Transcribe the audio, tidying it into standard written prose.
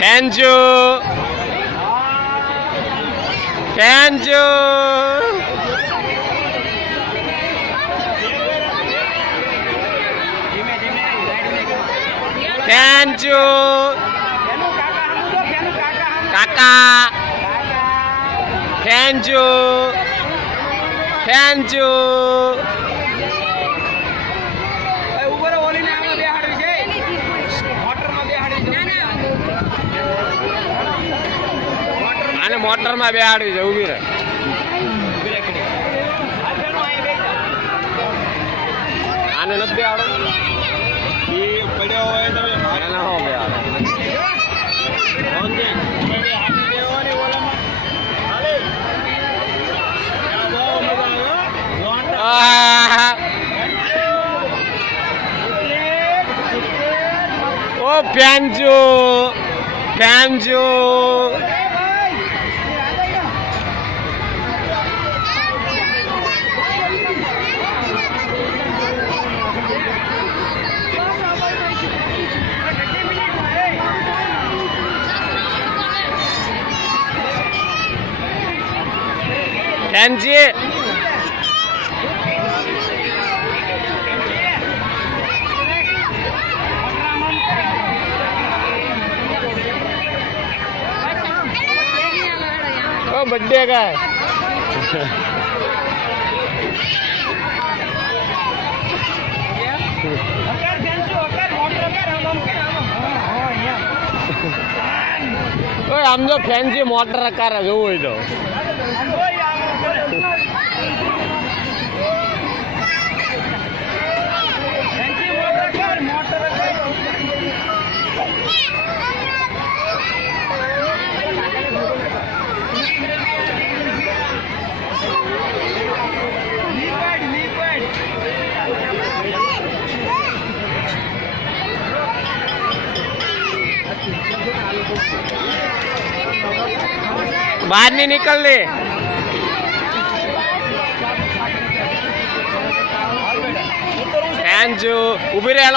thank you thank you thank you काका thank you thank you motor में बेहाड़ी है उभी रहे आने न बेहाड़ो ये पड़े हुए तो ना हो बेहाड़ो ओ प्यांजो प्यांजो जी ओ बर्थडे का है हम जो फैंसी मोटर रखा है जो वही तो बाहर नहीं निकल ले थैंक यू उभी रहे